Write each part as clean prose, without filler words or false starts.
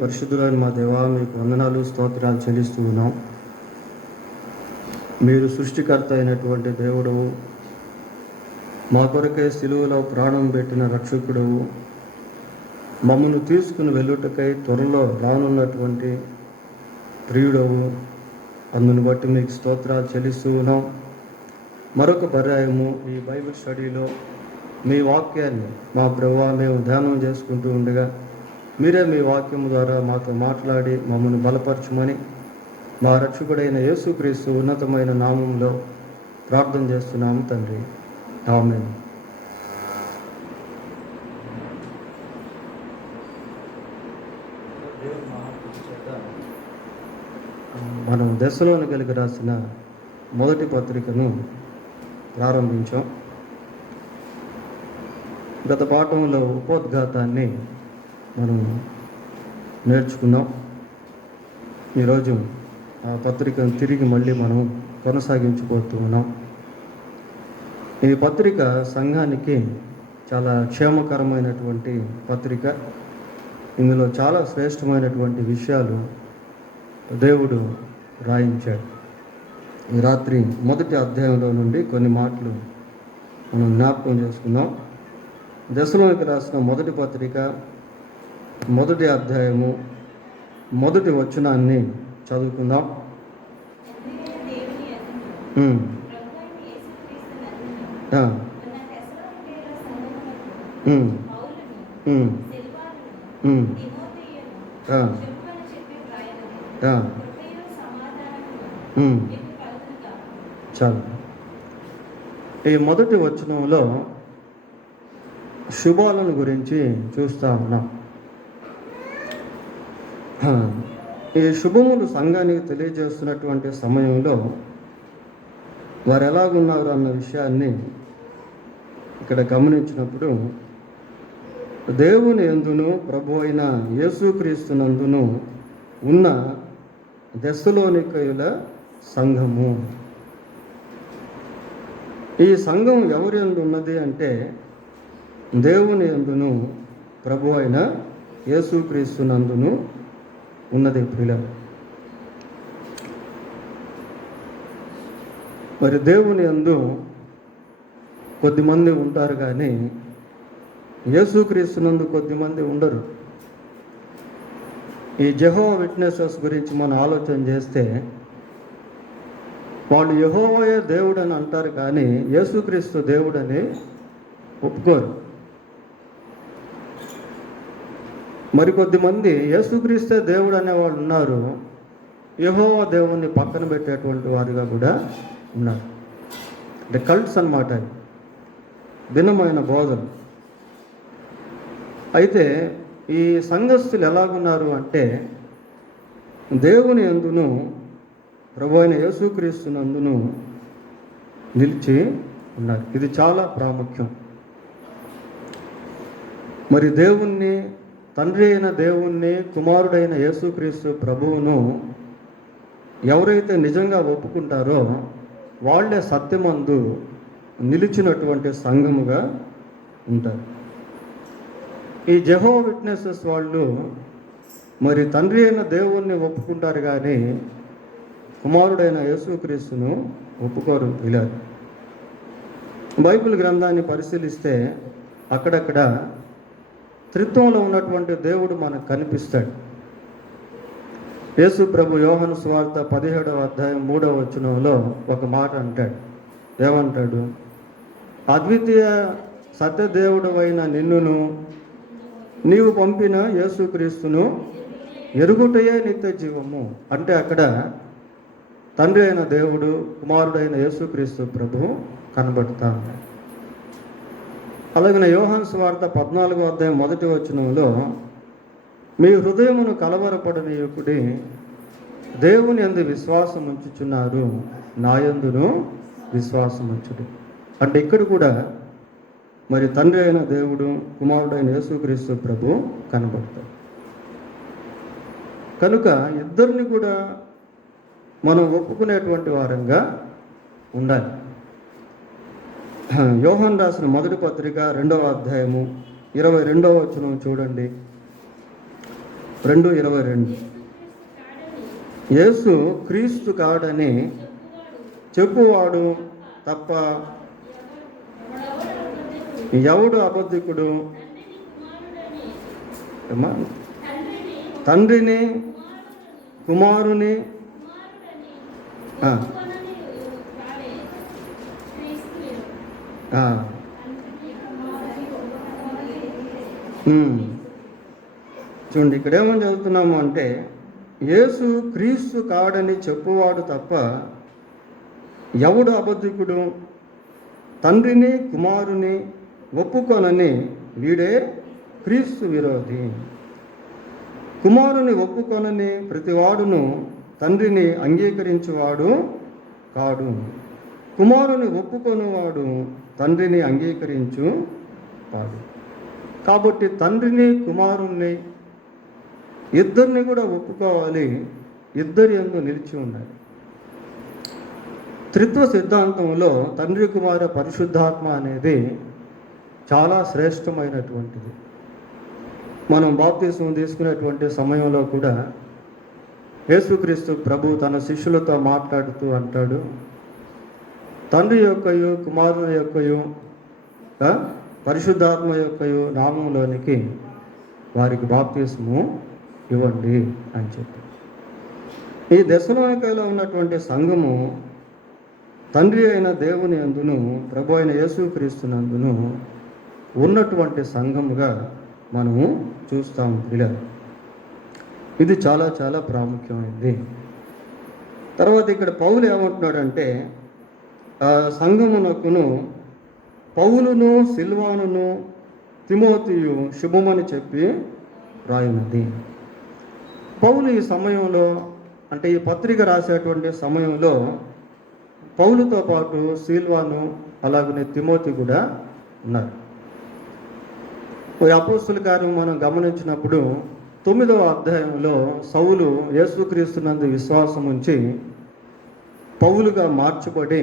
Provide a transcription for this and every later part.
పరిశుద్ధులైన మా దేవా, మీకు వందనాలు స్తోత్రాలు చెల్లిస్తూ ఉన్నాం. మీరు సృష్టికర్త అయినటువంటి దేవుడవు, మా కొరకే సిలువలో ప్రాణం పెట్టిన రక్షకుడవు, మమ్మల్ని తీసుకుని వెళ్ళుటకై త్వరలో రానున్నటువంటి ప్రియుడవు. అందును బట్టి మీకు స్తోత్రాలు చెల్లిస్తూ ఉన్నాం. మరొక పర్యాయము ఈ బైబిల్ స్టడీలో మీ వాక్యాన్ని మా ప్రభువా మేము ధ్యానం చేసుకుంటూ ఉండగా మీరే మీ వాక్యం ద్వారా మాతో మాట్లాడి మమ్మల్ని బలపరచమని మా రక్షకుడైన యేసుక్రీస్తు ఉన్నతమైన నామంలో ప్రార్థన చేస్తున్నాము తండ్రి, ఆమేన్. మనం దశలోనికైకి రాసిన మొదటి పత్రికను ప్రారంభించాం. గత పాఠంలో ఉపోద్ఘాతాన్ని మనం నేర్చుకున్నాం. ఈరోజు ఆ పత్రికను తిరిగి మళ్ళీ మనం కొనసాగించబోతూ ఉన్నాం. ఈ పత్రిక సంఘానికి చాలా క్షేమకరమైనటువంటి పత్రిక. ఇందులో చాలా శ్రేష్టమైనటువంటి విషయాలు దేవుడు రాయించాడు. ఈ రాత్రి మొదటి అధ్యాయంలో నుండి కొన్ని మాటలు మనం జ్ఞాపకం చేసుకుందాం. దశలోనికి రాసిన మొదటి పత్రిక మొదటి అధ్యాయము మొదటి వచనాన్ని చదువుకుందాం. చాలు. ఈ మొదటి వచనంలో శుభాలను గురించి చూస్తూ ఉన్నాం. ఈ శుభములు సంఘానికి తెలియజేస్తున్నటువంటి సమయంలో వారు ఎలాగున్నారు అన్న విషయాన్ని ఇక్కడ గమనించినప్పుడు, దేవుని యందును ప్రభు అయిన యేసుక్రీస్తునందును ఉన్న దెస్సలోనికయుల సంఘము. ఈ సంఘం ఎవరి యందు ఉన్నది అంటే దేవుని యందును ప్రభు అయిన యేసుక్రీస్తునందును ఉన్నది ప్రియులారా. మరి దేవుని యందు కొద్దిమంది ఉంటారు కానీ యేసుక్రీస్తునందు కొద్దిమంది ఉండరు. ఈ జెహోవా విట్నెసెస్ గురించి మనం ఆలోచన చేస్తే వాళ్ళు యెహోవాయే దేవుడు అని అంటారు కానీ యేసుక్రీస్తు దేవుడని ఒప్పుకోరు. మరికొద్దిమంది యేసుక్రీస్తే దేవుడు అనేవాళ్ళు ఉన్నారు, యెహోవా దేవుణ్ణి పక్కన పెట్టేటువంటి వారుగా కూడా ఉన్నారు. అంటే కల్ట్స్ అన్నమాట, భిన్నమైన బోధలు. అయితే ఈ సంఘస్థులు ఎలాగున్నారు అంటే దేవుని యందును ప్రభు అయిన యేసుక్రీస్తునందును నిలిచి ఉన్నారు. ఇది చాలా ప్రాముఖ్యం. మరి దేవుణ్ణి, తండ్రి అయిన దేవుణ్ణి, కుమారుడైన యేసుక్రీస్తు ప్రభువును ఎవరైతే నిజంగా ఒప్పుకుంటారో వాళ్ళే సత్యమందు నిలిచినటువంటి సంఘముగా ఉంటారు. ఈ జెహోవా విట్నెసెస్ వాళ్ళు మరి తండ్రి అయిన దేవుణ్ణి ఒప్పుకుంటారు కానీ కుమారుడైన యేసుక్రీస్తును ఒప్పుకోరు. ఇలా బైబిల్ గ్రంథాన్ని పరిశీలిస్తే అక్కడక్కడ త్రిత్వంలో ఉన్నటువంటి దేవుడు మనకు కనిపిస్తాడు. యేసు ప్రభు యోహాను సువార్త 17వ అధ్యాయం 3వ వచనంలో ఒక మాట అంటాడు. ఏమంటాడు? అద్వితీయ సత్యదేవుడు అయిన నిన్నును నీవు పంపిన యేసుక్రీస్తును ఎరుగుటయే నిత్య జీవము. అంటే అక్కడ తండ్రి అయిన దేవుడు, కుమారుడైన యేసుక్రీస్తు ప్రభు కనబడతా ఉన్నాడు. అలాగే యోహాను సువార్త 14వ అధ్యాయం 1వ వచనంలో మీ హృదయమును కలవరపడనీయకుడి, దేవుని యందు విశ్వాసం ఉంచుచున్నారు, నా యందును విశ్వాసం ఉంచుడి. అంటే ఇక్కడ కూడా మరి తండ్రి అయిన దేవుడు, కుమారుడైన యేసుక్రీస్తు ప్రభు కనబడతాడు. కనుక ఇద్దరిని కూడా మనం ఒప్పుకునేటువంటి వారంగా ఉండాలి. యోహాను రాసిన మొదటి పత్రిక 2వ అధ్యాయము 22వ వచనం చూడండి. 2:22. యేసు క్రీస్తు కాడని చెప్పువాడు తప్ప ఎవడు అబద్ధికుడు? తండ్రిని కుమారుని చూడండి, ఇక్కడ ఏమని చదువుతున్నాము అంటే, యేసు క్రీస్తు కాడని చెప్పువాడు తప్ప ఎవడు అబద్ధికుడు? తండ్రిని కుమారుని ఒప్పుకొనని వీడే క్రీస్తు విరోధి. కుమారుని ఒప్పుకొనని ప్రతివాడును తండ్రిని అంగీకరించువాడు కాడు. కుమారుని ఒప్పుకొనివాడు తండ్రిని అంగీకరించు కాడు. కాబట్టి తండ్రిని కుమారుణ్ణి ఇద్దరిని కూడా ఒప్పుకోవాలి, ఇద్దరి యందు నిలిచి ఉండాలి. త్రిత్వ సిద్ధాంతంలో తండ్రి కుమార పరిశుద్ధాత్మ అనేది చాలా శ్రేష్టమైనటువంటిది. మనం బాప్తిస్మం తీసుకునేటువంటి సమయంలో కూడా యేసుక్రీస్తు ప్రభు తన శిష్యులతో మాట్లాడుతూ అంటాడు, తండ్రి యొక్కయు కుమారుని యొక్కయు పరిశుద్ధాత్మ యొక్కయు నామంలోనికి వారికి బాప్తిస్మము ఇవ్వండి అని చెప్పి. ఈ దశలోనికలో ఉన్నటువంటి సంఘము తండ్రి అయిన దేవుని యందును ప్రభు అయిన యేసుక్రీస్తునందును ఉన్నటువంటి సంఘముగా మనము చూస్తాం. ఇలా ఇది చాలా చాలా ప్రాముఖ్యమైనది. తర్వాత ఇక్కడ పౌలు ఏమంటున్నాడంటే, సంఘమునకును పౌలును సిల్వానును తిమోతియు శుభమని చెప్పి రాయున్నది. పౌలు ఈ సమయంలో, అంటే ఈ పత్రిక రాసేటువంటి సమయంలో పౌలుతో పాటు సిల్వాను అలాగనే తిమోతి కూడా ఉన్నారు. అపోస్తల కార్యం మనం గమనించినప్పుడు 9వ అధ్యాయంలో సౌలు యేసుక్రీస్తునందు విశ్వాసం ఉంచి పౌలుగా మార్చబడి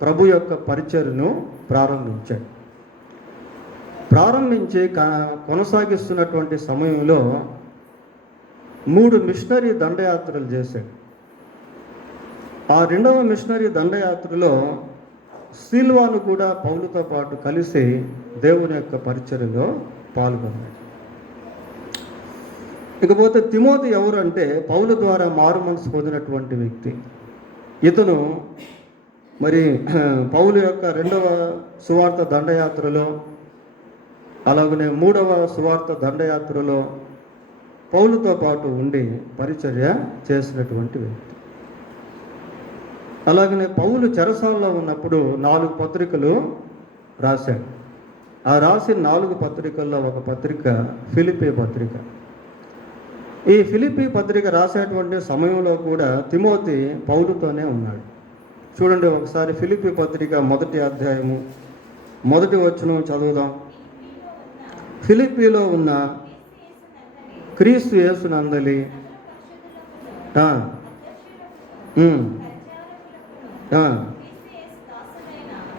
ప్రభు యొక్క పరిచర్యను ప్రారంభించి కొనసాగిస్తున్నటువంటి సమయంలో 3 మిషనరీ దండయాత్రలు చేశాడు. ఆ 2వ మిషనరీ దండయాత్రలో సిల్వాను కూడా పౌలుతో పాటు కలిసి దేవుని యొక్క పరిచర్యలో పాల్గొన్నాడు. ఇకపోతే తిమోతి ఎవరు అంటే పౌలు ద్వారా మారు మనసు పొందినటువంటి వ్యక్తి. ఇతను మరి పౌలు యొక్క 2వ సువార్త దండయాత్రలో అలాగనే 3వ సువార్త దండయాత్రలో పౌలుతో పాటు ఉండి పరిచర్య చేసినటువంటి వ్యక్తి. అలాగనే పౌలు చెరసాలలో ఉన్నప్పుడు 4 పత్రికలు రాశాడు. ఆ రాసిన 4 పత్రికల్లో ఒక పత్రిక ఫిలిప్పీ పత్రిక. ఈ ఫిలిప్పీ పత్రిక రాసేటువంటి సమయంలో కూడా తిమోతి పౌలుతోనే ఉన్నాడు. చూడండి ఒకసారి ఫిలిప్పీ పత్రిక 1వ అధ్యాయము 1వ వచనం చదువుదాం. ఫిలిప్పీలో ఉన్న క్రీస్తు యేసునందలి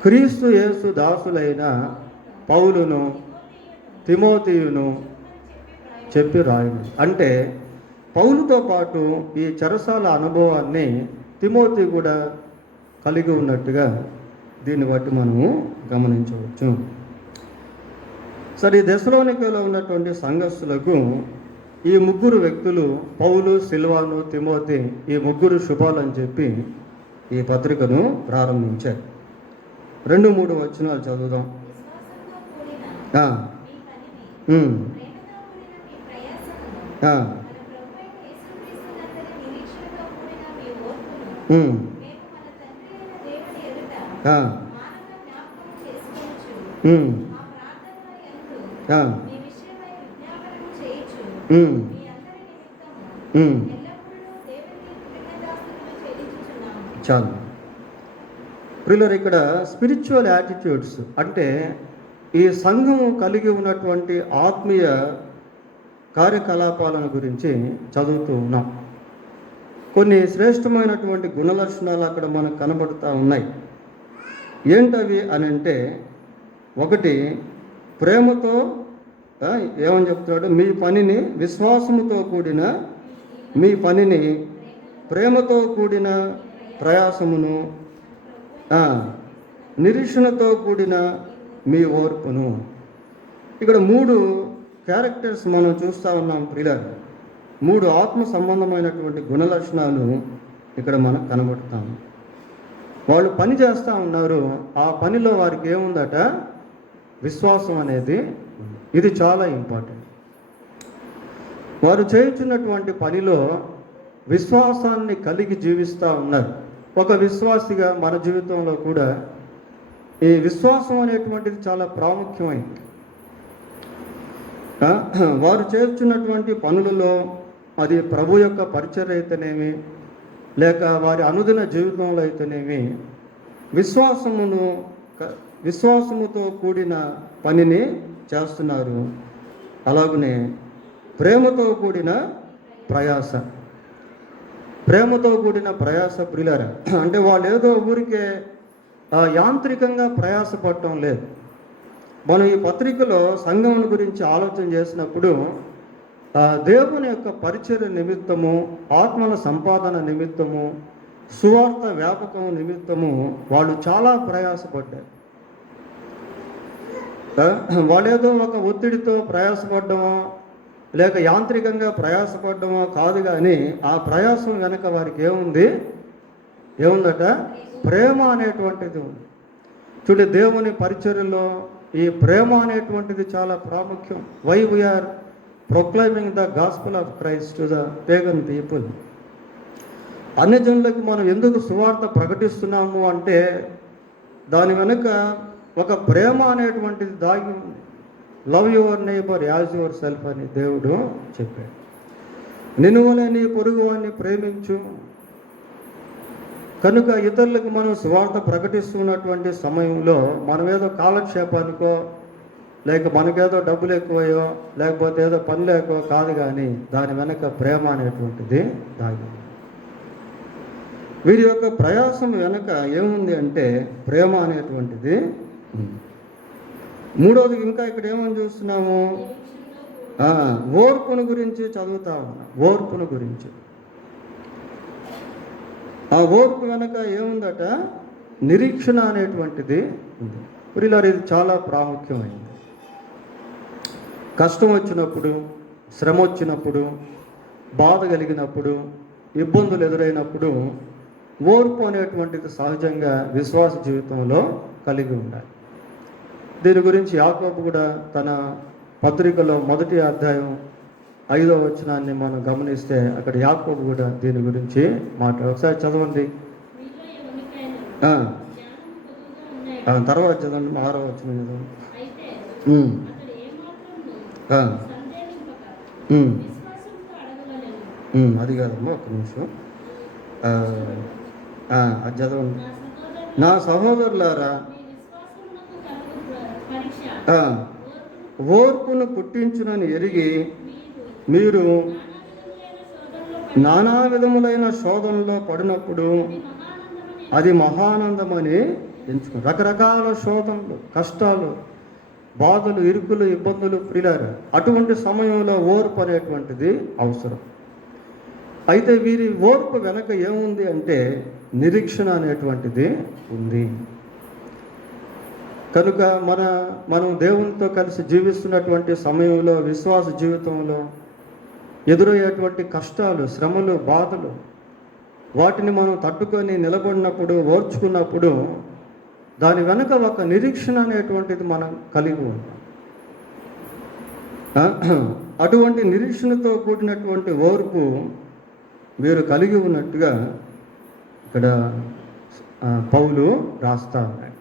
క్రీస్తు యేసు దాసులైన పౌలును తిమోతియును చెప్పి రాయును. అంటే పౌలుతో పాటు ఈ చెరసాల అనుభవాన్ని తిమోతి కూడా కలిగి ఉన్నట్టుగా దీన్ని బట్టి మనము గమనించవచ్చు. సరే, ఈ దశలోనికలో ఉన్నటువంటి సంఘస్థులకు ఈ 3 వ్యక్తులు పౌలు, సిల్వాను, తిమోతి ఈ 3 శుభాలని చెప్పి ఈ పత్రికను ప్రారంభించారు. 2-3 వచనాలు చదువుదాం. చాలు ప్రియులారా, ఇక్కడ స్పిరిచువల్ యాటిట్యూడ్స్ అంటే ఈ సంఘము కలిగి ఉన్నటువంటి ఆత్మీయ కార్యకలాపాలను గురించి చదువుతూ ఉన్నాం. కొన్ని శ్రేష్టమైనటువంటి గుణలక్షణాలు అక్కడ మనకు కనబడుతూ ఉన్నాయి. ఏంటవి అని అంటే, 1 ప్రేమతో ఏమని చెప్తున్నాడు? మీ పనిని ప్రేమతో కూడిన ప్రయాసమును, నిరీక్షణతో కూడిన మీ ఓర్పును. ఇక్కడ 3 క్యారెక్టర్స్ మనం చూస్తూ ఉన్నాం ప్రియులారా. 3 ఆత్మ సంబంధమైనటువంటి గుణలక్షణాలు ఇక్కడ మనకు కనబడతాము. వాళ్ళు పని చేస్తూ ఉన్నారు, ఆ పనిలో వారికి ఏముందట? విశ్వాసం అనేది. ఇది చాలా ఇంపార్టెంట్. వారు చేయుచున్నటువంటి పనిలో విశ్వాసాన్ని కలిగి జీవిస్తూ ఉన్నారు. ఒక విశ్వాసిగా మన జీవితంలో కూడా ఈ విశ్వాసం అనేటువంటిది చాలా ప్రాముఖ్యమైనది. వారు చేస్తున్నటువంటి పనులలో, అది ప్రభు యొక్క పరిచర్య అయితేనేమి, లేక వారి అనుదిన జీవితంలో అయితేనేమి, విశ్వాసముతో కూడిన పనిని చేస్తున్నారు. అలాగనే ప్రేమతో కూడిన ప్రయాస ప్రియులారా. అంటే వాళ్ళు ఏదో ఊరికే యాంత్రికంగా ప్రయాసపడటం లేదు. మనం ఈ పత్రికలో సంఘం గురించి ఆలోచన చేసినప్పుడు దేవుని యొక్క పరిచర్య నిమిత్తము, ఆత్మల సంపాదన నిమిత్తము, సువార్త వ్యాపకం నిమిత్తము వాళ్ళు చాలా ప్రయాసపడ్డారు. వాళ్ళేదో ఒక ఒత్తిడితో ప్రయాసపడ్డమో లేక యాంత్రికంగా ప్రయాసపడ్డమో కాదు, కానీ ఆ ప్రయాసం వెనక వారికి ఏముందట? ప్రేమ అనేటువంటిది ఉంది. చూడండి, దేవుని పరిచర్యలో ఈ ప్రేమ అనేటువంటిది చాలా ప్రాముఖ్యం. Why we're proclaiming the gospel of Christ to the pagan people. అన్ని జనులకు మనం ఎందుకు సువార్త ప్రకటిస్తున్నాము అంటే దాని వెనుక ఒక ప్రేమ అనేటువంటిది దాగి ఉంది. Love your neighbour as your self అని దేవుడు చెప్పాడు. నిన్ను వలె నీ పొరుగువాన్ని ప్రేమించు. కనుక ఇతరులకు మనం సువార్త ప్రకటిస్తున్నటువంటి సమయంలో మనమేదో కాలక్షేపానికో, లేక మనకేదో డబ్బులు ఎక్కువయో, లేకపోతే ఏదో పని లేకో కాదు, కానీ దాని వెనక ప్రేమ అనేటువంటిది దాగి. వీరి యొక్క ప్రయాసం వెనక ఏముంది అంటే ప్రేమ అనేటువంటిది. మూడవది ఇంకా ఇక్కడ ఏమని చూస్తున్నాము? ఓర్పును గురించి చదువుతా ఉన్నాం. ఓర్పును గురించి. ఆ ఓర్పు వెనక ఏముందట? నిరీక్షణ అనేటువంటిది ఉంది. ప్రియులారా, ఇది చాలా ప్రాముఖ్యమైనది. కష్టం వచ్చినప్పుడు, శ్రమ వచ్చినప్పుడు, బాధ కలిగినప్పుడు, ఇబ్బందులు ఎదురైనప్పుడు ఓర్పు అనేటువంటిది సహజంగా విశ్వాస జీవితంలో కలిగి ఉండాలి. దీని గురించి యాకోబు కూడా తన పత్రికలో 1వ అధ్యాయం 5వ వచనాన్ని మనం గమనిస్తే అక్కడ యాకోబు కూడా దీని గురించి మాట్లాడు. ఒకసారి చదవండి. తర్వాత చదవండి, 6వ వచనం చదవండి. అది కాదమ్మా, ఒక్క నిమిషం. అది చదవండి. నా సహోదరులారా, ఓర్పును పుట్టించునని ఎరిగి మీరు నానా విధములైన శోధనలో పడినప్పుడు అది మహానందమని ఎంచుకుని. రకరకాల శోధనలు, కష్టాలు, బాధలు, ఇరుకులు, ఇబ్బందులు ప్రియులారా, అటువంటి సమయంలో ఓర్పు అనేటువంటిది అవసరం. అయితే వీరి ఓర్పు వెనక ఏముంది అంటే నిరీక్షణ అనేటువంటిది ఉంది. కనుక మనం దేవునితో కలిసి జీవిస్తున్నటువంటి సమయంలో, విశ్వాస జీవితంలో ఎదురయ్యేటువంటి కష్టాలు, శ్రమలు, బాధలు, వాటిని మనం తట్టుకొని నిలబడినప్పుడు, ఓర్చుకున్నప్పుడు దాని వెనుక ఒక నిరీక్షణ అనేటువంటిది మనం కలిగి ఉంటాం. అటువంటి నిరీక్షణతో కూడినటువంటి ఓర్పు మీరు కలిగి ఉన్నట్టుగా ఇక్కడ పౌలు రాస్తా ఉన్నాడు.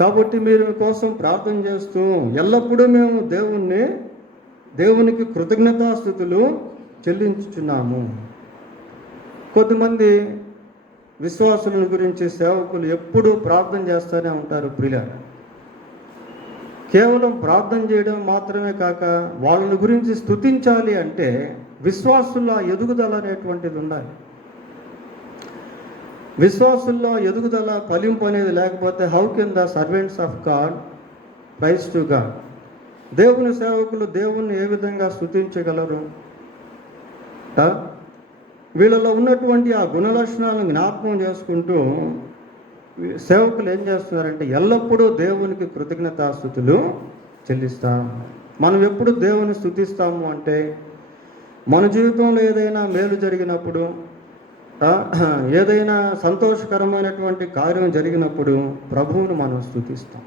కాబట్టి మీరు కోసం ప్రార్థన చేస్తూ ఎల్లప్పుడూ మేము దేవునికి కృతజ్ఞతాస్థుతులు చెల్లించుచున్నాము. కొద్దిమంది విశ్వాసులను గురించి సేవకులు ఎప్పుడూ ప్రార్థన చేస్తూనే ఉంటారు ప్రియులారా. కేవలం ప్రార్థన చేయడం మాత్రమే కాక వాళ్ళని గురించి స్తుతించాలి అంటే విశ్వాసుల్లో ఎదుగుదల అనేటువంటిది ఉండాలి. విశ్వాసుల్లో ఎదుగుదల, ఫలింపు అనేది లేకపోతే how can the servants of God praise to God? దేవుని సేవకులు దేవుణ్ణి ఏ విధంగా స్తుతించగలరు? వీళ్ళలో ఉన్నటువంటి ఆ గుణలక్షణాలను జ్ఞాపకం చేసుకుంటూ సేవకులు ఏం చేస్తున్నారంటే ఎల్లప్పుడూ దేవునికి కృతజ్ఞతాస్తుతులు చెల్లిస్తాం. మనం ఎప్పుడు దేవుని స్తుతిస్తాము అంటే మన జీవితంలో ఏదైనా మేలు జరిగినప్పుడు, ఏదైనా సంతోషకరమైనటువంటి కార్యం జరిగినప్పుడు ప్రభువును మనం స్తుతిస్తాం.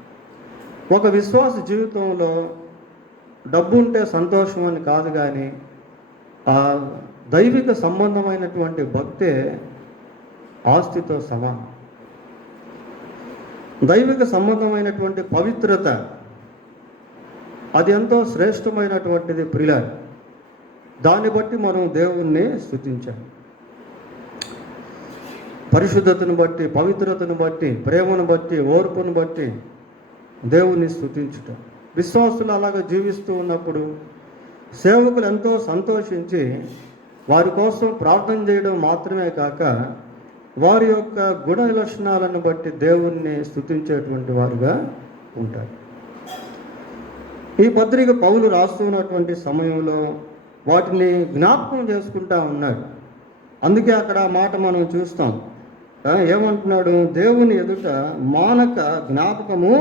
ఒక విశ్వాస జీవితంలో డబ్బు ఉంటే సంతోషం అని కాదు, కానీ ఆ దైవిక సంబంధమైనటువంటి భక్తే ఆస్తితో సమానం. దైవిక సంబంధమైనటువంటి పవిత్రత అది ఎంతో శ్రేష్టమైనటువంటిది ప్రియులారా. దాన్ని బట్టి మనం దేవుణ్ణి స్తుతించాలి. పరిశుద్ధతను బట్టి, పవిత్రతను బట్టి, ప్రేమను బట్టి, ఓర్పును బట్టి దేవుణ్ణి స్తుతించుట. విశ్వాసులు అలాగ జీవిస్తూ ఉన్నప్పుడు సేవకులు ఎంతో సంతోషించి వారి కోసం ప్రార్థన చేయడం మాత్రమే కాక వారి యొక్క గుణ లక్షణాలను బట్టి దేవుణ్ణి స్తుతించేటువంటి వారుగా ఉంటారు. ఈ పత్రిక పౌలు రాస్తున్నటువంటి సమయంలో వాటిని జ్ఞాపకం చేసుకుంటా ఉన్నాడు. అందుకే అక్కడ ఆ మాట మనం చూస్తాం. ఏమంటున్నాడు? దేవుని ఎదుట మానక జ్ఞాపకము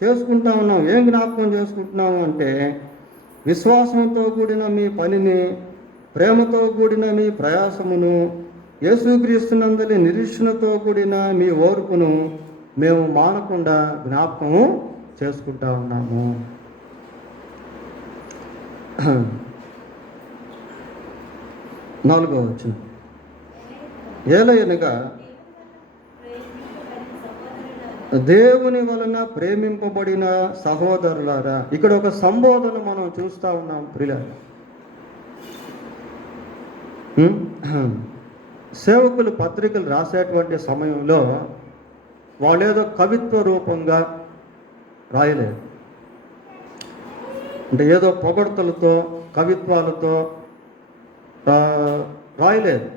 చేసుకుంటా ఉన్నాం. ఏం జ్ఞాపకం చేసుకుంటున్నాము అంటే విశ్వాసంతో కూడిన మీ పనిని, ప్రేమతో కూడిన మీ ప్రయాసమును, యేసుక్రీస్తునందలి నిరీక్షణతో కూడిన మీ ఓర్పును మేము మానకుండా జ్ఞాపకము చేసుకుంటా ఉన్నాము. 4వ వచనం, ఏలయనగా దేవుని వలన ప్రేమింపబడిన సహోదరులారా. ఇక్కడ ఒక సంబోధన మనం చూస్తూ ఉన్నాం ప్రియులారా. సేవకులు పత్రికలు రాసేటువంటి సమయంలో వాళ్ళేదో కవిత్వ రూపంగా రాయలేదు. అంటే ఏదో పొగడ్తలతో, కవిత్వాలతో రాయలేదు.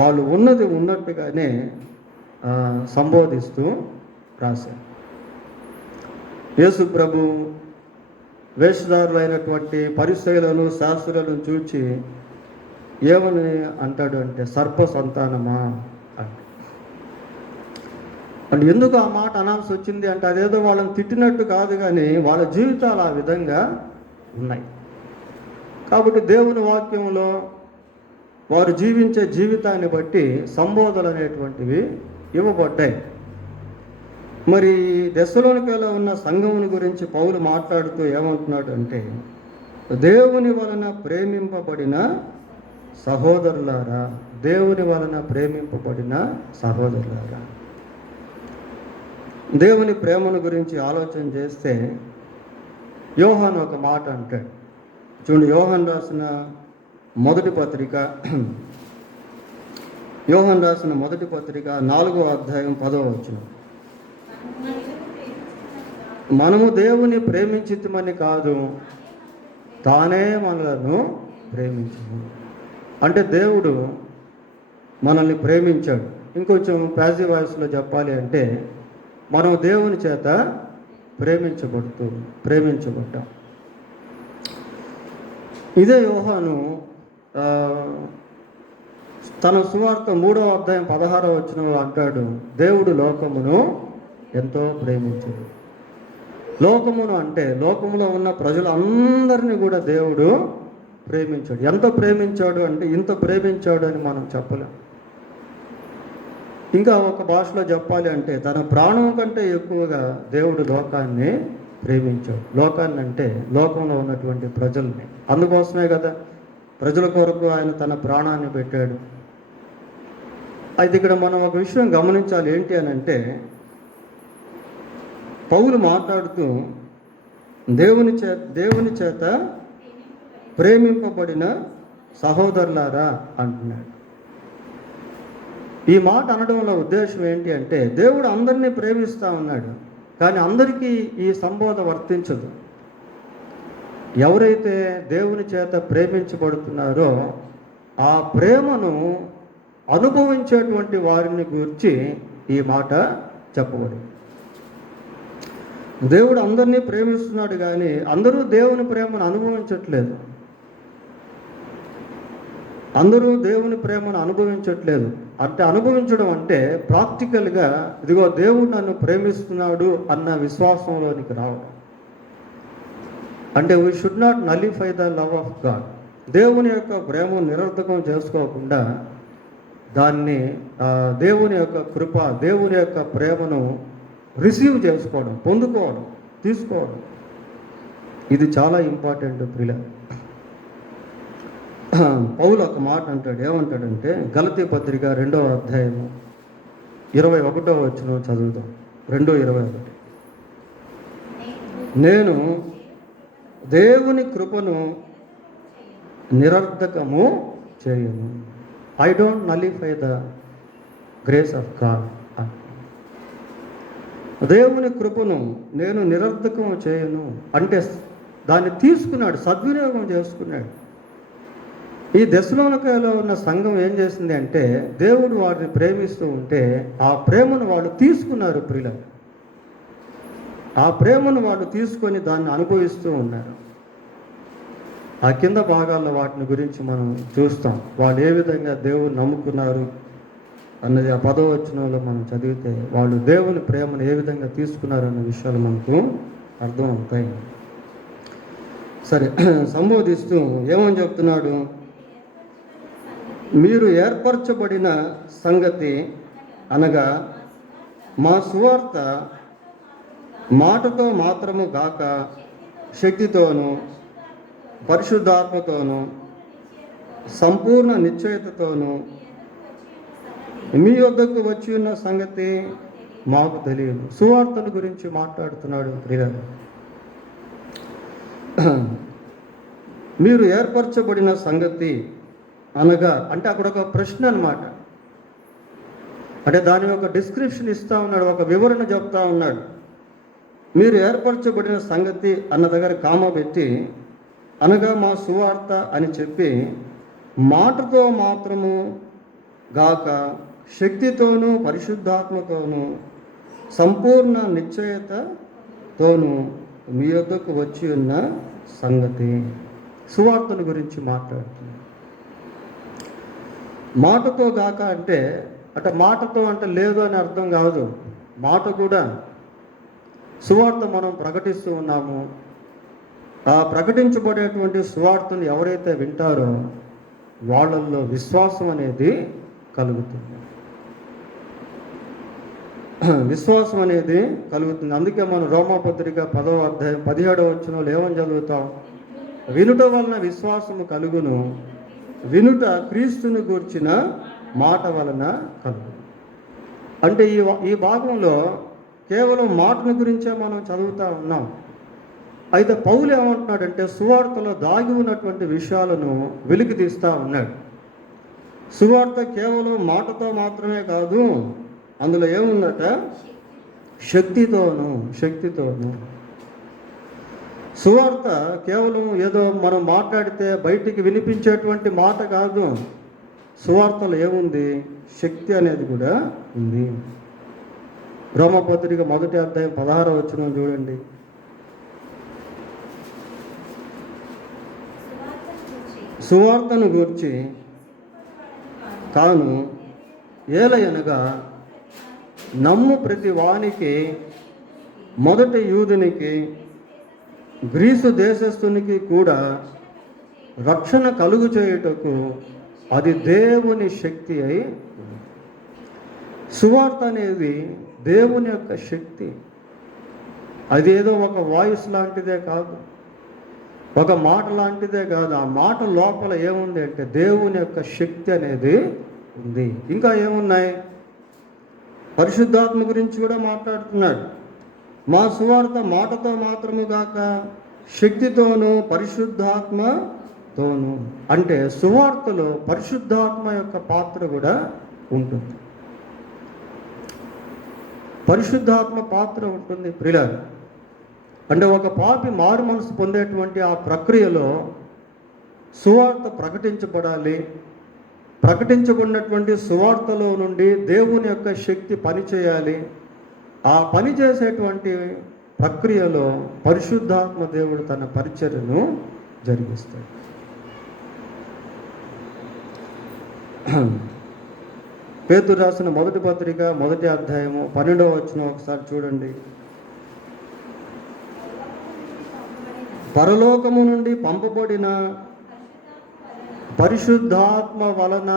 వాళ్ళు ఉన్నది ఉన్నట్టుగానే సంబోధిస్తూ రాశారు. యేసు ప్రభు వేషధారులైనటువంటి పరిసయ్యులను, శాస్త్రులను చూచి ఏమని అంటాడు అంటే సర్ప సంతానమా అంటే ఎందుకు ఆ మాట అనాల్సి వచ్చింది అంటే అదేదో వాళ్ళని తిట్టినట్టు కాదు, కానీ వాళ్ళ జీవితాలు ఆ విధంగా ఉన్నాయి. కాబట్టి దేవుని వాక్యంలో వారు జీవించే జీవితాన్ని బట్టి సంబోధనలు అనేటువంటివి ఇవ్వబడ్డాయి. మరి దెస్సలోనికలో ఉన్న సంఘముని గురించి పౌలు మాట్లాడుతూ ఏమంటున్నాడు అంటే దేవుని వలన ప్రేమింపబడిన సహోదరులారా, దేవుని వలన ప్రేమింపబడిన సహోదరులారా. దేవుని ప్రేమను గురించి ఆలోచన చేస్తే యోహాను ఒక మాట అంటాడు. చూడండి, యోహాను రాసిన మొదటి పత్రిక 4వ అధ్యాయం 10వ వచనం, మనము దేవుని ప్రేమించితిమని కాదు, తానే మనలను ప్రేమించము. అంటే దేవుడు మనల్ని ప్రేమించాడు. ఇంకొంచెం ప్యాసివ్ వాయిస్లో చెప్పాలి అంటే మనం దేవుని చేత ప్రేమించబడ్డాం. ఇదే యోహాను తన సువార్త 3వ అధ్యాయం 16వ వచనంలో అంటాడు, దేవుడు లోకమును ఎంతో ప్రేమించాడు. లోకమును అంటే లోకములో ఉన్న ప్రజలందరినీ కూడా దేవుడు ప్రేమించాడు. ఎంత ప్రేమించాడు అంటే ఇంత ప్రేమించాడు అని మనం చెప్పలేం. ఇంకా ఒక భాషలో చెప్పాలి అంటే తన ప్రాణం కంటే ఎక్కువగా దేవుడు లోకాన్ని ప్రేమించాడు. లోకాన్ని అంటే లోకంలో ఉన్నటువంటి ప్రజల్ని. అందుకోసమే కదా ప్రజల కొరకు ఆయన తన ప్రాణాన్ని పెట్టాడు. అయితే ఇక్కడ మనం ఒక విషయం గమనించాలి. ఏంటి అని అంటే పౌలు మాట్లాడుతూ దేవుని చేత ప్రేమింపబడిన సహోదరులారా అంటున్నాడు. ఈ మాట అనడంలో ఉద్దేశం ఏంటి అంటే దేవుడు అందరినీ ప్రేమిస్తూ ఉన్నాడు, కానీ అందరికీ ఈ సంబోధ వర్తించదు. ఎవరైతే దేవుని చేత ప్రేమించబడుతున్నారో ఆ ప్రేమను అనుభవించేటువంటి వారిని గురించి ఈ మాట చెప్పబడింది. దేవుడు అందరినీ ప్రేమిస్తున్నాడు, కానీ అందరూ దేవుని ప్రేమను అనుభవించట్లేదు. అందరూ దేవుని ప్రేమను అనుభవించట్లేదు. అంటే అనుభవించడం అంటే ప్రాక్టికల్గా ఇదిగో దేవుడు నన్ను ప్రేమిస్తున్నాడు అన్న విశ్వాసంలోనికి రావడం. అంటే we should not nullify the love of God. దేవుని యొక్క ప్రేమను నిరర్థకం చేసుకోకుండా దాన్ని దేవుని యొక్క కృప, దేవుని యొక్క ప్రేమను రిసీవ్ చేసుకోవడం, పొందుకోవడం, తీసుకోవడం, ఇది చాలా ఇంపార్టెంట్ ప్రియుల. పౌలు ఒక మాట అంటాడు, ఏమంటాడంటే గలతీ పత్రిక 2వ అధ్యాయము 21వ వచనం చదువుదాం. 2:21. నేను దేవుని కృపను నిరర్ధకము చేయను. I don't nullify the grace of God. దేవుని కృపను నేను నిరర్ధకము చేయను అంటే దాన్ని తీసుకున్నాడు, సద్వినియోగం చేసుకున్నాడు. ఈ దెస్సలోనికలో ఉన్న సంఘం ఏం చేసింది అంటే దేవుడు వారిని ప్రేమిస్తూ ఉంటే ఆ ప్రేమను వాళ్ళు తీసుకున్నారు ప్రియులు. ఆ ప్రేమను వాళ్ళు తీసుకొని దాన్ని అనుభవిస్తూ ఉన్నారు. ఆ కింద భాగాల్లో వాటిని గురించి మనం చూస్తాం. వాళ్ళు ఏ విధంగా దేవుని నమ్ముకున్నారు అన్నది ఆ 10వ వచనంలో మనం చదివితే వాళ్ళు దేవుని ప్రేమను ఏ విధంగా తీసుకున్నారు అన్న విషయాలు మనకు అర్థం అవుతాయి. సరే, సంబోధిస్తూ ఏమని చెప్తున్నాడు? మీరు ఏర్పరచబడిన సంగతి అనగా మా సువార్త మాటతో మాత్రము గాక శక్తితోనూ పరిశుద్ధాత్మతోనూ సంపూర్ణ నిశ్చయతతోనూ మీ వద్దకు వచ్చి ఉన్న సంగతి మాకు తెలియదు. సువార్తల గురించి మాట్లాడుతున్నాడు ప్రియులారా. మీరు ఏర్పరచబడిన సంగతి అనగా అంటే అక్కడ ఒక ప్రశ్న అన్నమాట. అంటే దాని ఒక డిస్క్రిప్షన్ ఇస్తూ ఉన్నాడు, ఒక వివరణ చెప్తా ఉన్నాడు. మీరు ఏర్పరచబడిన సంగతి అన్న దగ్గర కామా పెట్టి అనగా మా సువార్త అని చెప్పి మాటతో మాత్రము గాక శక్తితోనూ పరిశుద్ధాత్మతోనూ సంపూర్ణ నిశ్చయతతోనూ మీ వద్దకు వచ్చి ఉన్న సంగతి. సువార్తల గురించి మాట్లాడుతుంది. మాటతో గాక అంటే మాటతో అంటే లేదు అని అర్థం కాదు. మాట కూడా సువార్త మనం ప్రకటిస్తూ ఉన్నాము. ఆ ప్రకటించబడేటువంటి సువార్తను ఎవరైతే వింటారో వాళ్ళల్లో విశ్వాసం అనేది కలుగుతుంది. విశ్వాసం అనేది కలుగుతుంది. అందుకే మనం రోమాపత్రిక 10వ అధ్యాయం 17వ వచనంలో ఏమని చదువుతాం? వినుట వలన విశ్వాసము కలుగును, వినుట క్రీస్తుని గూర్చిన మాట వలన కలుగు. అంటే ఈ భాగంలో కేవలం మాటను గురించే మనం చదువుతూ ఉన్నాం. అయితే పౌలు ఏమంటున్నాడంటే సువార్తలో దాగి ఉన్నటువంటి విషయాలను వెలికి తీస్తూ ఉన్నాడు. సువార్త కేవలం మాటతో మాత్రమే కాదు, అందులో ఏముందట? శక్తితోనూ. సువార్త కేవలం ఏదో మనం మాట్లాడితే బయటికి వినిపించేటువంటి మాట కాదు. సువార్తలో ఏముంది? శక్తి అనేది కూడా ఉంది. రోమపత్రిక 1వ అధ్యాయం 16వ వచనం చూడండి. సువార్తను గూర్చి కాను ఏలయనగా నమ్ము ప్రతి వానికి, మొదటి యూదునికి గ్రీసు దేశస్థునికి కూడా రక్షణ కలుగు చేయుటకు అది దేవుని శక్తి అయి. సువార్త అనేది దేవుని యొక్క శక్తి. అదేదో ఒక వాయిస్ లాంటిదే కాదు, ఒక మాట లాంటిదే కాదు. ఆ మాట లోపల ఏముంది అంటే దేవుని యొక్క శక్తి అనేది ఉంది. ఇంకా ఏమున్నాయి? పరిశుద్ధాత్మ గురించి కూడా మాట్లాడుతున్నాడు. మా సువార్త మాటతో మాత్రము గాక శక్తితోనూ పరిశుద్ధాత్మతోనూ. అంటే సువార్తలో పరిశుద్ధాత్మ యొక్క పాత్ర కూడా ఉంటుంది. పరిశుద్ధాత్మ పాత్ర ఉంటుంది ప్రియులారా. అంటే ఒక పాపి మారు మనసు పొందేటువంటి ఆ ప్రక్రియలో సువార్త ప్రకటించబడాలి. ప్రకటించబడినటువంటి సువార్తలో నుండి దేవుని యొక్క శక్తి పనిచేయాలి. ఆ పని చేసేటువంటి ప్రక్రియలో పరిశుద్ధాత్మ దేవుడు తన పరిచర్యను జరిగిస్తాడు. పేతురు రాసిన మొదటి పత్రిక 1వ అధ్యాయము 12వ వచనం ఒకసారి చూడండి. పరలోకము నుండి పంపబడిన పరిశుద్ధాత్మ వలన,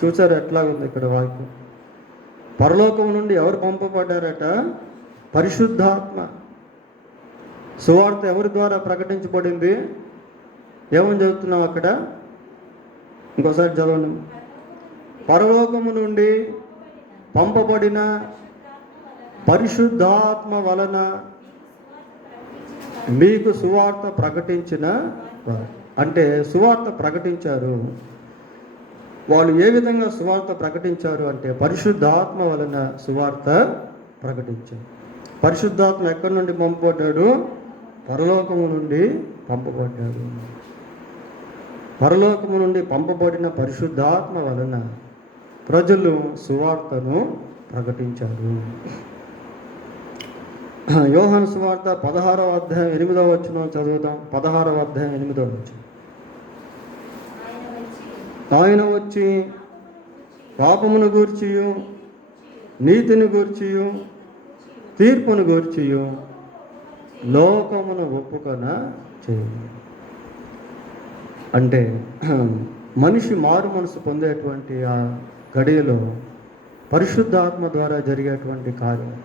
చూసారు ఎట్లా ఉంది ఇక్కడ వాక్యం. పరలోకం నుండి ఎవరు పంపబడ్డారట? పరిశుద్ధాత్మ. సువార్త ఎవరి ద్వారా ప్రకటించబడింది? ఏమని చదువుతున్నాం అక్కడ? ఇంకోసారి చదవండి. పరలోకము నుండి పంపబడిన పరిశుద్ధాత్మ వలన మీకు సువార్త ప్రకటించిన వారు. అంటే సువార్త ప్రకటించారు. వాళ్ళు ఏ విధంగా సువార్త ప్రకటించారు అంటే పరిశుద్ధాత్మ వలన సువార్త ప్రకటించారు. పరిశుద్ధాత్మ ఎక్కడి నుండి పంపబడ్డాడు? పరలోకము నుండి పంపబడ్డాడు. పరలోకము నుండి పంపబడిన పరిశుద్ధాత్మ వలన ప్రజలు సువార్తను ప్రకటించారు. యోహాను సువార్త 16వ అధ్యాయం 8వ వచనం చదువుదాం. 16వ అధ్యాయం 8వ వచనం. ఆయన వచ్చి పాపమును గూర్చియు నీతిని గూర్చియు తీర్పును గూర్చియు లోకమును ఒప్పుకొన చేయును. అంటే మనిషి మారు మనసు పొందేటువంటి ఆ గడియలో పరిశుద్ధాత్మ ద్వారా జరిగేటువంటి కార్యం.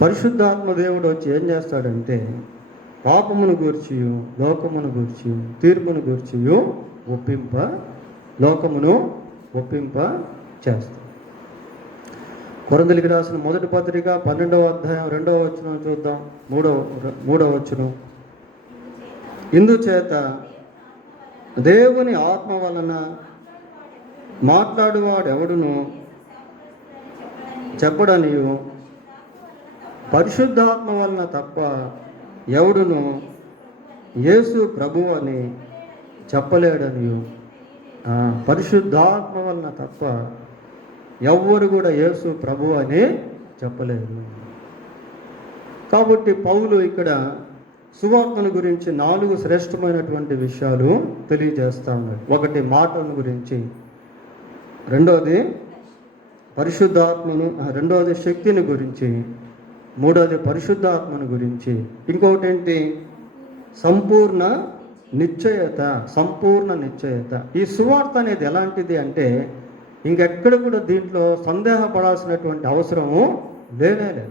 పరిశుద్ధాత్మ దేవుడు వచ్చి ఏం చేస్తాడంటే పాపమును గూర్చియు లోకమును గూర్చియు తీర్పును గూర్చియు లోకమును ఒప్పింప చేస్తాడు. కొరింథీయులకు రాసిన మొదటి పత్రిక 12వ అధ్యాయం 2వ వచనం చూద్దాం. 3వ వచనం. ఇందుచేత దేవుని ఆత్మ వలన మాట్లాడువాడు ఎవడును చెప్పడనియు పరిశుద్ధాత్మ వలన తప్ప ఎవడును యేసు ప్రభువు అని చెప్పలేడనియు. పరిశుద్ధాత్మ వలన తప్ప ఎవ్వరు కూడా యేసు ప్రభువు అని చెప్పలేరు. కాబట్టి పౌలు ఇక్కడ సువార్తను గురించి 4 శ్రేష్టమైనటువంటి విషయాలు తెలియజేస్తా ఉన్నాడు. ఒకటి మాటను గురించి, రెండోది పరిశుద్ధాత్మను, రెండోది శక్తిని గురించి, మూడోది పరిశుద్ధాత్మను గురించి, ఇంకొకటి ఏంటి? సంపూర్ణ నిశ్చయత. సంపూర్ణ నిశ్చయత. ఈ సువార్త అనేది ఎలాంటిది అంటే ఇంకెక్కడ కూడా దీంట్లో సందేహపడాల్సినటువంటి అవసరము లేనే.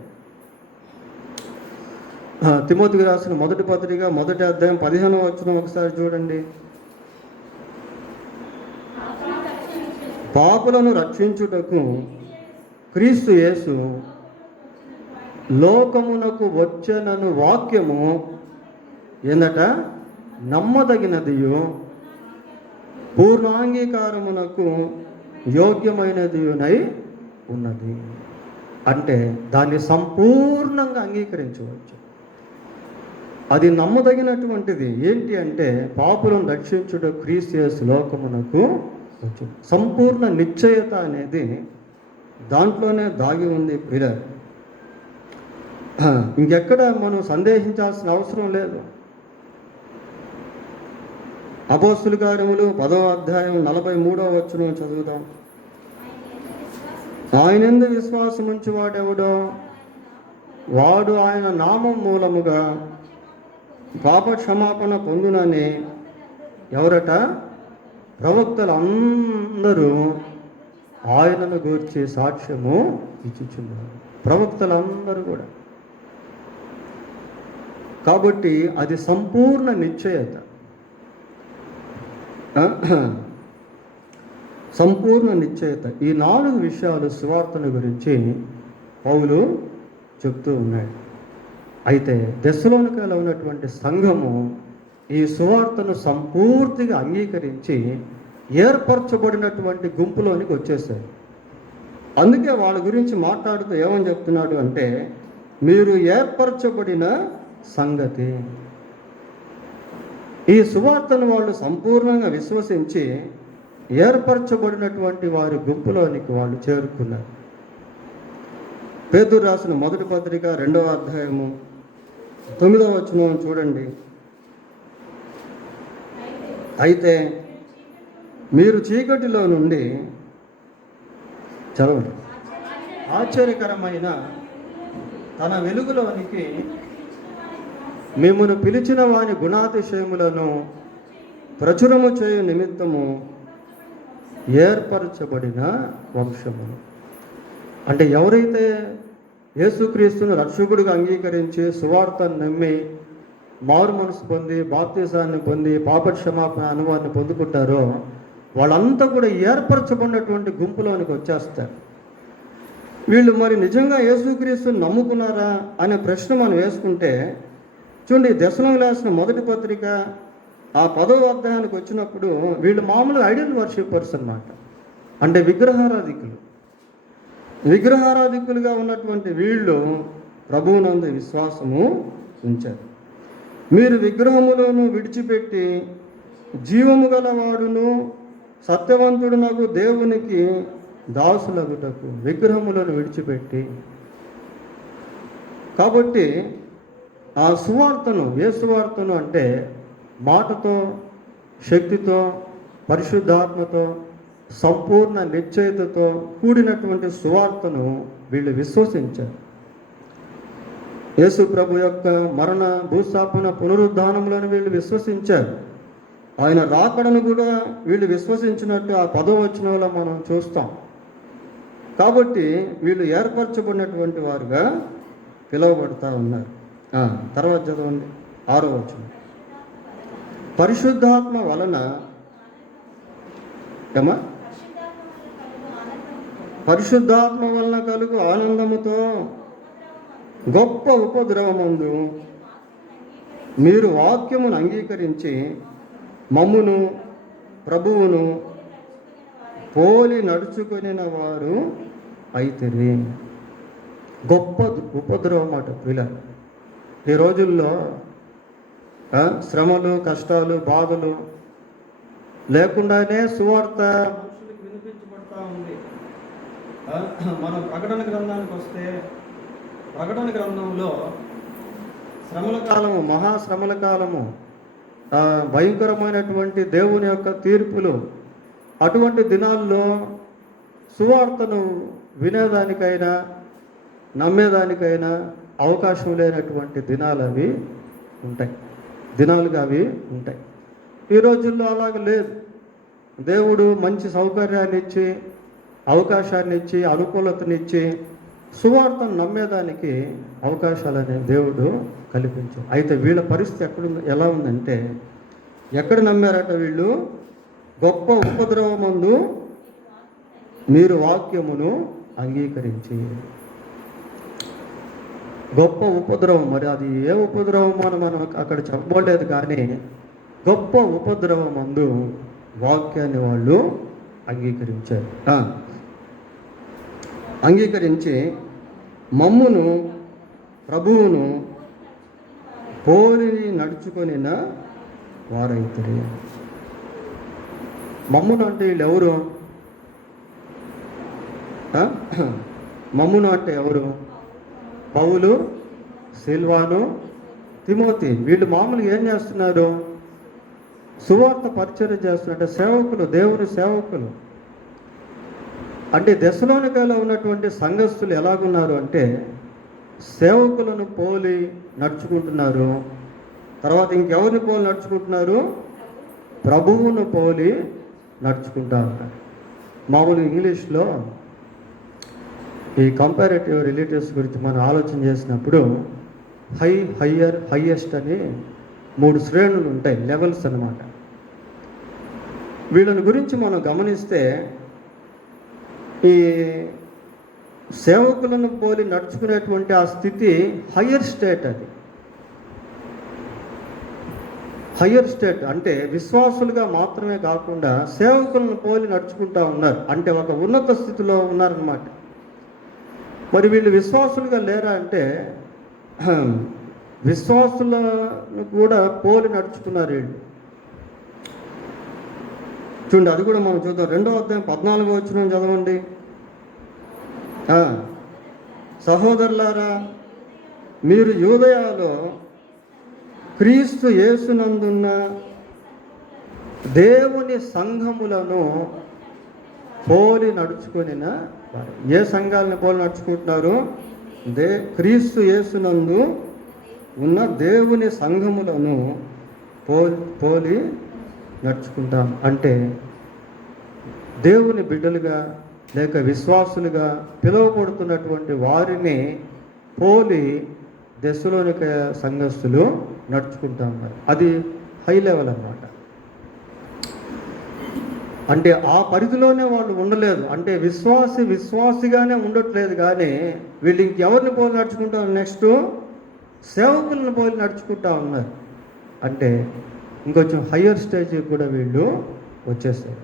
తిమోతికి రాసిన మొదటి పత్రిక 1వ అధ్యాయం 15వ వచనం ఒకసారి చూడండి. పాపులను రక్షించుటకు క్రీస్తు యేసు లోకమునకు వచ్చెనను వాక్యము ఏందట? నమ్మదగినదియు పూర్ణాంగీకారమునకు యోగ్యమైనదియునై ఉన్నది. అంటే దాన్ని సంపూర్ణంగా అంగీకరించవచ్చు. అది నమ్మదగినటువంటిది. ఏంటి అంటే పాపులను రక్షించుట క్రీస్తు యేసు లోకమునకు వచ్చు. సంపూర్ణ నిశ్చయత అనేది దాంట్లోనే దాగి ఉంది పిల్లలు. ఇంకెక్కడ మనం సందేహించాల్సిన అవసరం లేదు. అపోస్తుల కార్యములు 10వ అధ్యాయం 43వ వచనం చదువుదాం. ఆయనందు విశ్వాసముంచు వాడెవడో వాడు ఆయన నామం మూలముగా పాప క్షమాపణ పొందునని ఎవరట? ప్రవక్తలందరూ ఆయనను గూర్చి సాక్ష్యము ఇచ్చుచున్నారు. ప్రవక్తలందరూ కూడా. కాబట్టి అది సంపూర్ణ నిశ్చయత. సంపూర్ణ నిశ్చయత. ఈ 4 విషయాలు సువార్తను గురించి పౌలు చెప్తూ ఉన్నాడు. అయితే దెస్సలోనికలో ఉన్నటువంటి సంఘము ఈ సువార్తను సంపూర్తిగా అంగీకరించి ఏర్పరచబడినటువంటి గుంపులోనికి వచ్చేసారు. అందుకే వాళ్ళ గురించి మాట్లాడుతూ ఏమని చెప్తున్నాడు అంటే మీరు ఏర్పరచబడిన సంగతి. ఈ సువార్తను వాళ్ళు సంపూర్ణంగా విశ్వసించి ఏర్పరచబడినటువంటి వారి గుంపులోనికి వాళ్ళు చేరుకున్నారు. పేతురు రాసిన మొదటి పత్రిక 2వ అధ్యాయము 9వ వచనం చూడండి. అయితే మీరు చీకటిలో నుండి చదవండి ఆశ్చర్యకరమైన తన వెలుగులోనికి మిమ్మును పిలిచిన వాని గుణాతిశయములను ప్రచురము చేయు నిమిత్తము ఏర్పరచబడిన వంశము. అంటే ఎవరైతే యేసుక్రీస్తును రక్షకుడిగా అంగీకరించి సువార్తను నమ్మి మారు మనసు పొంది బాప్తిసాన్ని పొంది పాప క్షమాపణ అనుభవాన్ని పొందుకుంటారో వాళ్ళంతా కూడా ఏర్పరచబడినటువంటి గుంపులోనికి వచ్చేస్తారు. వీళ్ళు మరి నిజంగా యేసుక్రీస్తుని నమ్ముకున్నారా అనే ప్రశ్న మనం వేసుకుంటే చూడండి, దశలోకి రాసిన మొదటి పత్రిక ఆ 10వ అధ్యాయానికి వచ్చినప్పుడు వీళ్ళు మామూలుగా ఐడల్ వర్షిప్పర్స్ అన్నమాట. అంటే విగ్రహారాధికులుగా ఉన్నటువంటి వీళ్ళు ప్రభువునందు విశ్వాసము ఉంచారు. మీరు విగ్రహములను విడిచిపెట్టి జీవము గలవాడును సత్యవంతుడునగు దేవునికి దాసులగుటకు విగ్రహములను విడిచిపెట్టి. కాబట్టి ఆ సువార్తను, ఏ సువార్తను అంటే మాటతో, శక్తితో, పరిశుద్ధాత్మతో, సంపూర్ణ నిశ్చయితతో కూడినటువంటి సువార్తను వీళ్ళు విశ్వసించారు. యేసు ప్రభు యొక్క మరణ, భూస్థాపన, పునరుద్ధానములను వీళ్ళు విశ్వసించారు. ఆయన రాకడను కూడా వీళ్ళు విశ్వసించినట్టు ఆ 10వ వచనంలో మనం చూస్తాం. కాబట్టి వీళ్ళు ఏర్పరచబడినటువంటి వారుగా పిలువబడుతూ ఉన్నారు. తర్వాత చదవండి 6వ వచనం. పరిశుద్ధాత్మ వలన పరిశుద్ధాత్మ వలన కలుగు ఆనందముతో గొప్ప ఉపద్రవమందు మీరు వాక్యమును అంగీకరించి మమ్మును ప్రభువును పోలి నడుచుకునిన వారు అయితిరి. గొప్ప ఉపద్రవం అట పిల్లలు. ఈ రోజుల్లో శ్రమలు, కష్టాలు, బాధలు లేకుండానే సువార్త మనుషులకు వినిపించబడతా ఉంది. మనం ప్రకటన గ్రంథానికి వస్తే ప్రకటన గ్రంథంలో శ్రమల కాలము, మహాశ్రమల కాలము, భయంకరమైనటువంటి దేవుని యొక్క తీర్పులు, అటువంటి దినాల్లో సువార్తను వినేదానికైనా నమ్మేదానికైనా అవకాశం లేనటువంటి దినాలుగా అవి ఉంటాయి. ఈ రోజుల్లో అలాగ లేదు. దేవుడు మంచి సౌకర్యాన్ని ఇచ్చి, అవకాశాన్ని ఇచ్చి, అనుకూలతనిచ్చి సువార్తను నమ్మేదానికి అవకాశాలని దేవుడు కల్పించాడు. అయితే వీళ్ళ పరిస్థితి ఎలా ఉందంటే, ఎక్కడ నమ్మారట వీళ్ళు? గొప్ప ఉపద్రవమందు మీరు వాక్యమును అంగీకరించి. గొప్ప ఉపద్రవం. మరి అది ఏ ఉపద్రవం మనం అక్కడ చెప్పలేదు, కానీ గొప్ప ఉపద్రవమందు వాక్యాన్ని వాళ్ళు అంగీకరించారు. అంగీకరించి మమ్మును ప్రభువును పోలి నడుచుకొనిన వారైతురు. మమ్మును అంటే వీళ్ళు ఎవరు? మమ్మును అంటే ఎవరు? పౌలు, సిల్వాను, తిమోతి. వీళ్ళు మామూలుగా ఏం చేస్తున్నారు? సువార్త పరిచర్య చేస్తున్నారు. సేవకులు, దేవుని సేవకులు. అంటే దశలోనికలో ఉన్నటువంటి సంఘస్థులు ఎలాగున్నారు అంటే సేవకులను పోలి నడుచుకుంటున్నారు. తర్వాత ఇంకెవరిని పోలి నడుచుకుంటున్నారు? ప్రభువును పోలి నడుచుకుంటా ఉన్నారు. మామూలు ఇంగ్లీష్లో ఈ కంపారేటివ్ రిలేటివ్స్ గురించి మనం ఆలోచన చేసినప్పుడు హై, హయ్యర్, హయ్యెస్ట్ అని 3 శ్రేణులు ఉంటాయి, లెవెల్స్ అన్నమాట. వీళ్ళని గురించి మనం గమనిస్తే ఈ సేవకులను పోలి నడుచుకునేటువంటి ఆ స్థితి హయ్యర్ స్టేట్. అది హయ్యర్ స్టేట్ అంటే విశ్వాసులుగా మాత్రమే కాకుండా సేవకులను పోలి నడుచుకుంటూ ఉన్నారు. అంటే ఒక ఉన్నత స్థితిలో ఉన్నారన్నమాట. మరి వీళ్ళు విశ్వాసులుగా లేరా అంటే విశ్వాసులను కూడా పోలి నడుచుకున్నారు వీళ్ళు. చూడండి, అది కూడా మనం చూద్దాం. 2వ అధ్యాయం 14వ వచనం చదవండి. సహోదరులారా, మీరు యూదయలో క్రీస్తు యేసునందున్న దేవుని సంఘములను పోలి నడుచుకొనిన వారు. ఏ సంఘాలను పోలి నడుచుకుంటున్నారు? క్రీస్తు యేసునందు ఉన్న దేవుని సంఘములను పోలి నడుచుకుంటాం. అంటే దేవుని బిడ్డలుగా లేక విశ్వాసులుగా పిలువబడుతున్నటువంటి వారిని పోలి దశలోనిక సంఘస్థులు నడుచుకుంటాం. అది హై లెవెల్ అన్నమాట. అంటే ఆ పరిధిలోనే వాళ్ళు ఉండలేదు. అంటే విశ్వాసిగానే ఉండట్లేదు, కానీ వీళ్ళు ఇంకెవరిని పోలి నడుచుకుంటారు? నెక్స్ట్ సేవకులను పోలి నడుచుకుంటా ఉన్నారు. అంటే ఇంకొంచెం హయ్యర్ స్టేజ్కి కూడా వీళ్ళు వచ్చేసారు.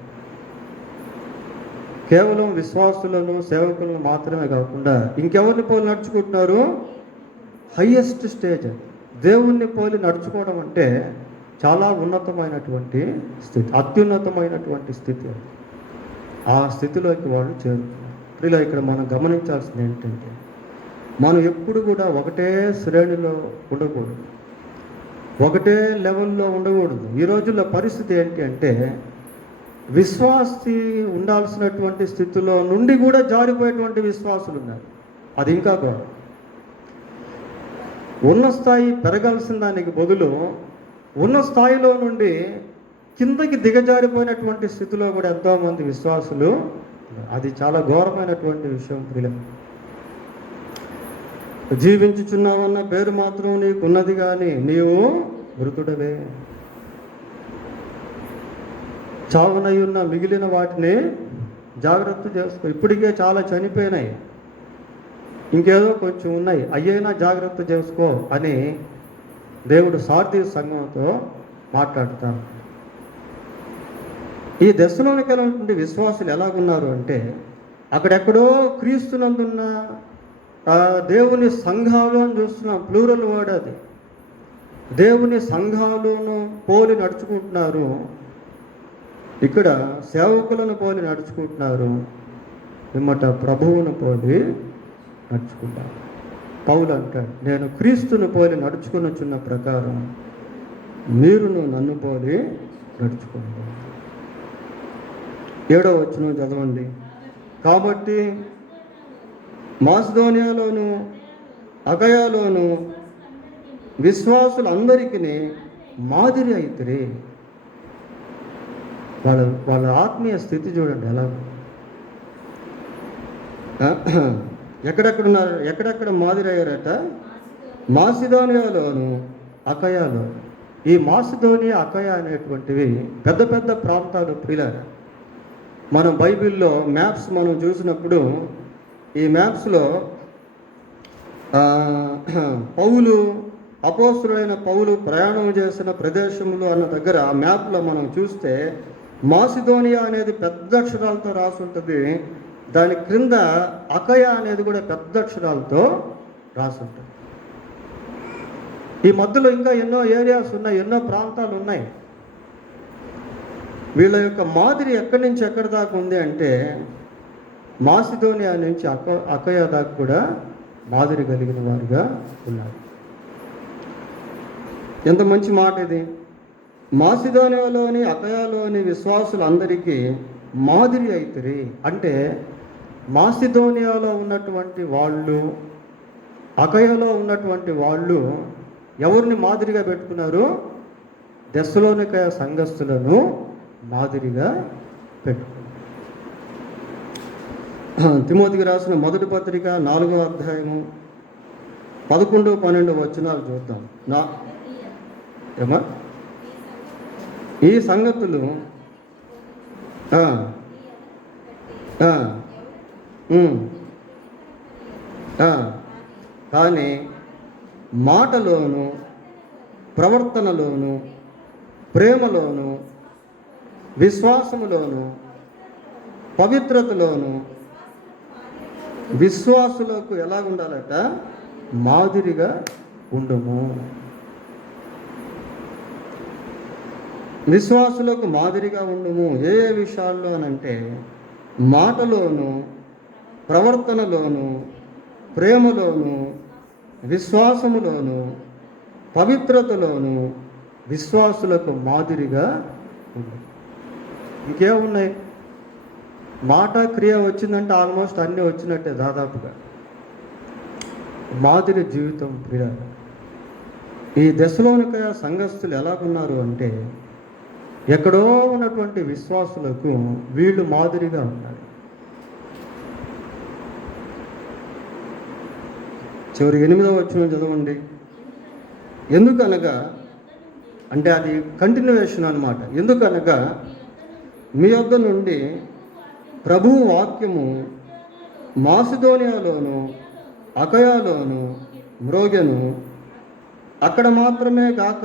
కేవలం విశ్వాసులను సేవకులను మాత్రమే కాకుండా ఇంకెవరిని పోలి నడుచుకుంటున్నారు? Highest stage. దేవుణ్ణి పోలి నడుచుకోవడం అంటే చాలా ఉన్నతమైనటువంటి స్థితి, అత్యున్నతమైనటువంటి స్థితి. ఆ స్థితిలోకి వాళ్ళు చేరుతున్నారు. ఇలా ఇక్కడ మనం గమనించాల్సింది ఏంటంటే, మనం ఎప్పుడు కూడా ఒకటే శ్రేణిలో ఉండకూడదు, ఒకటే లెవెల్లో ఉండకూడదు. ఈ రోజుల్లో పరిస్థితి ఏంటి అంటే, విశ్వాసి ఉండాల్సినటువంటి స్థితిలో నుండి కూడా జారిపోయేటువంటి విశ్వాసులు ఉన్నారు. అది ఇంకా కూడా ఉన్న స్థాయి పెరగాల్సిన దానికి బదులు ఉన్న స్థాయిలో నుండి కిందకి దిగజారిపోయినటువంటి స్థితిలో కూడా ఎంతోమంది విశ్వాసులు. అది చాలా ఘోరమైనటువంటి విషయం. ప్రియులం, జీవించుచున్నావన్న పేరు మాత్రం నీకున్నది, కానీ నీవు మృతుడవే. చావునై ఉన్న మిగిలిన వాటిని జాగ్రత్త చేసుకో. ఇప్పటికే చాలా చనిపోయినాయి, ఇంకేదో కొంచెం ఉన్నాయి, అయ్యైనా జాగ్రత్త చేసుకో అని దేవుడు సార్థి సంఘంతో మాట్లాడుతారు. ఈ దశలోనికైనటువంటి విశ్వాసులు ఎలాగున్నారు అంటే, అక్కడెక్కడో క్రీస్తునందున్న దేవుని సంఘాలు అని చూస్తున్నాం. ప్లూరల్ వర్డ్ అది. దేవుని సంఘాలను పోలి నడుచుకుంటున్నారు. ఇక్కడ సేవకులను పోలి నడుచుకుంటున్నారు, పిమ్మట ప్రభువును పోలి నడుచుకుంటారు. పౌలు అంటాడు, నేను క్రీస్తును పోలి నడుచుకునిచున్న ప్రకారం మీరును నన్ను పోలి నడుచుకోండి. 7వ వచనం చదవండి. కాబట్టి మాసిదోనియాలోను అకయాలోను విశ్వాసులందరికీ మాదిరి అయితిరి. వాళ్ళ ఆత్మీయ స్థితి చూడండి ఎలా. ఎక్కడెక్కడున్నారు? ఎక్కడెక్కడ మాదిరి అయ్యారట? మాసిదోనియాలోను అకయాలో. ఈ మాసిదోనియా అకయ అనేటువంటివి పెద్ద పెద్ద ప్రాంతాలు. ప్రియులారా, మనం బైబిల్లో మ్యాప్స్ మనం చూసినప్పుడు ఈ మ్యాప్స్లో పౌలు, అపోస్తులైన పౌలు ప్రయాణం చేసిన ప్రదేశములు అన్న దగ్గర ఆ మ్యాప్లో మనం చూస్తే మాసిదోనియా అనేది పెద్ద అక్షరాలతో రాసి ఉంటుంది. దాని క్రింద అకయ అనేది కూడా పెద్ద అక్షరాలతో రాసి ఉంటుంది. ఈ మధ్యలో ఇంకా ఎన్నో ఏరియాస్ ఉన్నాయి, ఎన్నో ప్రాంతాలు ఉన్నాయి. వీళ్ళ యొక్క మాదిరి ఎక్కడి నుంచి ఎక్కడి దాకా ఉంది అంటే, మాసిదోనియా నుంచి అకయ దాకా కూడా మాదిరి కలిగిన వారుగా ఉన్నారు. ఎంత మంచి మాట ఇది! మాసిదోనియాలోని అకయాలోని విశ్వాసులందరికీ మాదిరి అయితిరి. అంటే మాసిదోనియాలో ఉన్నటువంటి వాళ్ళు, అకయలో ఉన్నటువంటి వాళ్ళు ఎవరిని మాదిరిగా పెట్టుకున్నారు? దెస్సలోనిక సంఘస్థులను మాదిరిగా పెట్టుకున్నారు. తిమోతికి రాసిన మొదటి పత్రిక 4వ అధ్యాయము 11, 12 వచనాలు చూద్దాం. ఏమా ఈ సంగతులు కానీ మాటలోను, ప్రవర్తనలోను, ప్రేమలోను, విశ్వాసములోను, పవిత్రతలోను విశ్వాసులకు ఎలా ఉండాలట? మాదిరిగా ఉండుము. విశ్వాసులకు మాదిరిగా ఉండుము. ఏ ఏ విషయాల్లో అనంటే, మాటలోను, ప్రవర్తనలోను, ప్రేమలోను, విశ్వాసములోను, పవిత్రతలోను విశ్వాసులకు మాదిరిగా ఉంది. ఇంకేమున్నాయి? మాట క్రియ వచ్చిందంటే ఆల్మోస్ట్ అన్నీ వచ్చినట్టే దాదాపుగా. మాదిరి జీవితం ప్రియ. ఈ దశలోనికయ సంఘస్థులు ఎలాగున్నారు అంటే, ఎక్కడో ఉన్నటువంటి విశ్వాసులకు వీళ్ళు మాదిరిగా ఉన్నారు. చివరి 8వ వచనం చదవండి. ఎందుకనగా అంటే అది కంటిన్యూవేషన్ అన్నమాట. ఎందుకనగా మీ వద్ద నుండి ప్రభువు వాక్యము మాసిదోనియాలోను అకయాలోను మ్రోగెను, అక్కడ మాత్రమే కాక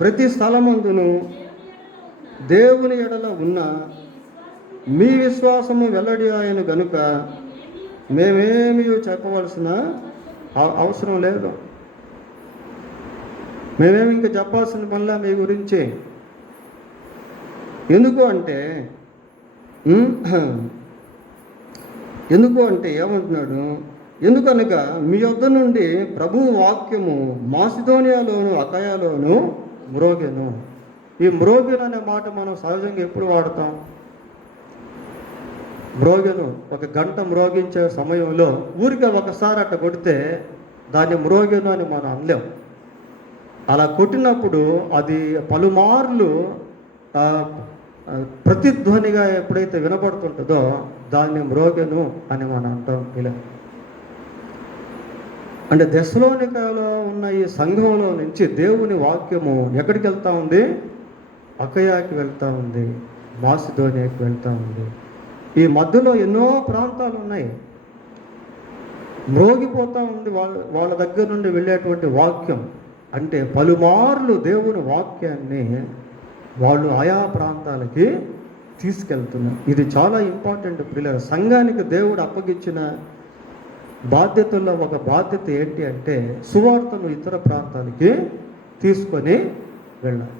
ప్రతి స్థలమందును దేవుని ఎడల ఉన్న మీ విశ్వాసము వెల్లడి ఆయన గనుక మేమేమీ చెప్పవలసిన అవసరం లేదు. మేమేమి ఇంకా చెప్పాల్సిన పనిలా మీ గురించి. ఎందుకు అంటే ఏమంటున్నాడు? ఎందుకనగా మీ వద్ద నుండి ప్రభువు వాక్యము మాసిదోనియాలోను అకయాలోను మ్రోగెను. ఈ మ్రోగెను అనే మాట మనం సహజంగా ఎప్పుడు వాడతాం? మ్రోగెను ఒక గంట మ్రోగించే సమయంలో ఊరికే ఒకసారి అట్ట కొడితే దాన్ని మ్రోగెను అని మనం అనలేం. అలా కొట్టినప్పుడు అది పలుమార్లు ప్రతిధ్వనిగా ఎప్పుడైతే వినపడుతుంటుందో దాన్ని మ్రోగెను అని మనం అంటాం. ఇలా అంటే దశలోనికలో ఉన్న ఈ సంఘంలో నుంచి దేవుని వాక్యము ఎక్కడికి వెళ్తూ ఉంది? అకయాకి వెళ్తూ ఉంది, మాసిదోనియాకి వెళ్తూ ఉంది. ఈ మధ్యలో ఎన్నో ప్రాంతాలు ఉన్నాయి. మ్రోగిపోతూ ఉంది వాళ్ళ దగ్గర నుండి వెళ్ళేటువంటి వాక్యం. అంటే పలుమార్లు దేవుని వాక్యాన్ని వాళ్ళు ఆయా ప్రాంతాలకి తీసుకెళ్తున్నారు. ఇది చాలా ఇంపార్టెంట్ పిల్లలు. సంఘానికి దేవుడు అప్పగించిన బాధ్యతల్లో ఒక బాధ్యత ఏంటి అంటే సువార్తను ఇతర ప్రాంతాలకి తీసుకొని వెళ్ళాలి.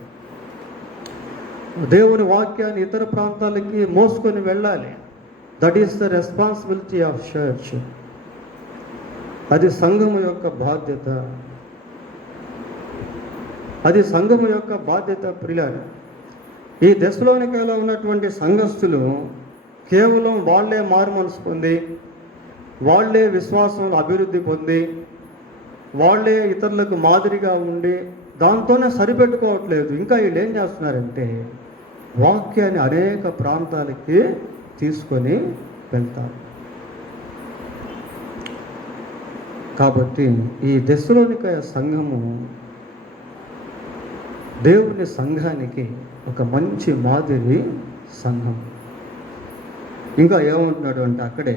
దేవుని వాక్యాన్ని ఇతర ప్రాంతాలకి మోసుకొని వెళ్ళాలి. That is the responsibility of church. అది సంఘము యొక్క బాధ్యత. అది సంఘము యొక్క బాధ్యత ప్రియులారా. ఈ దశలోనికలో ఉన్నటువంటి సంఘస్థులు కేవలం వాళ్ళే మారు మనసు పొంది, వాళ్ళే విశ్వాసంలో అభివృద్ధి పొంది, వాళ్ళే ఇతరులకు మాదిరిగా ఉండి దాంతోనే సరిపెట్టుకోవట్లేదు. ఇంకా వీళ్ళు ఏం చేస్తున్నారంటే వాక్యాన్ని అనేక ప్రాంతాలకి తీసుకొని వెళ్తారు. కాబట్టి ఈ దశలోనికయ సంఘము దేవుని సంఘానికి ఒక మంచి మాదిరి సంఘం. ఇంకా ఏమంటున్నాడు అంటే అక్కడే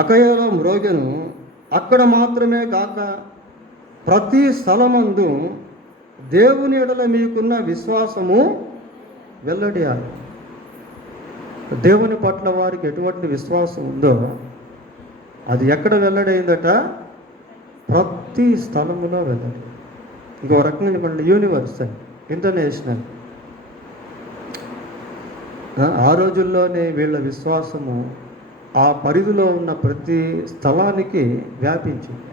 అకయలో మ్రోగెను, అక్కడ మాత్రమే కాక ప్రతి స్థలమందు దేవుని ఎడల మీకున్న విశ్వాసము వెల్లడియాలి. దేవుని పట్ల వారికి ఎటువంటి విశ్వాసం ఉందో అది ఎక్కడ వెల్లడైందట? ప్రతి స్థలములో వెల్లడి. ఇంకో రకంగా చెప్పండి, యూనివర్సల్, ఇంటర్నేషనల్. ఆ రోజుల్లోనే వీళ్ళ విశ్వాసము ఆ పరిధిలో ఉన్న ప్రతి స్థలానికి వ్యాపించింది.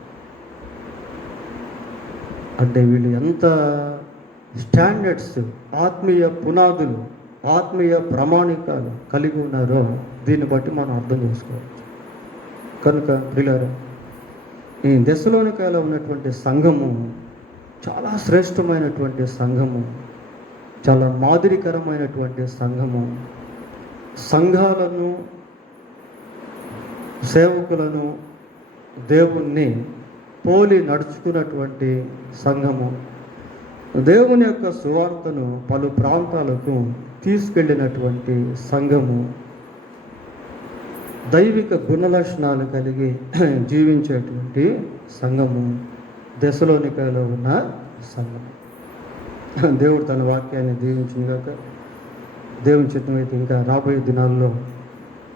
అంటే వీళ్ళు ఎంత స్టాండర్డ్స్, ఆత్మీయ పునాదులు, ఆత్మీయ ప్రామాణికాలు కలిగి ఉన్నారో దీన్ని బట్టి మనం అర్థం చేసుకోవచ్చు. కనుక ప్రియులారా, ఈ దశలోనికలో ఉన్నటువంటి సంఘము చాలా శ్రేష్టమైనటువంటి సంఘము, చాలా మాదిరికరమైనటువంటి సంఘము. సంఘాలను, సేవకులను, దేవుణ్ణి పోలి నడుచుకున్నటువంటి సంఘము. దేవుని యొక్క సువార్తను పలు ప్రాంతాలకు తీసుకెళ్ళినటువంటి సంఘము. దైవిక గుణలక్షణాలు కలిగి జీవించేటువంటి సంఘము దశలోనికలో ఉన్న సంఘం. దేవుడు తన వాక్యాన్ని దీవించినగాక. దేవుని చిత్తమైతే ఇంకా రాబోయే దినాల్లో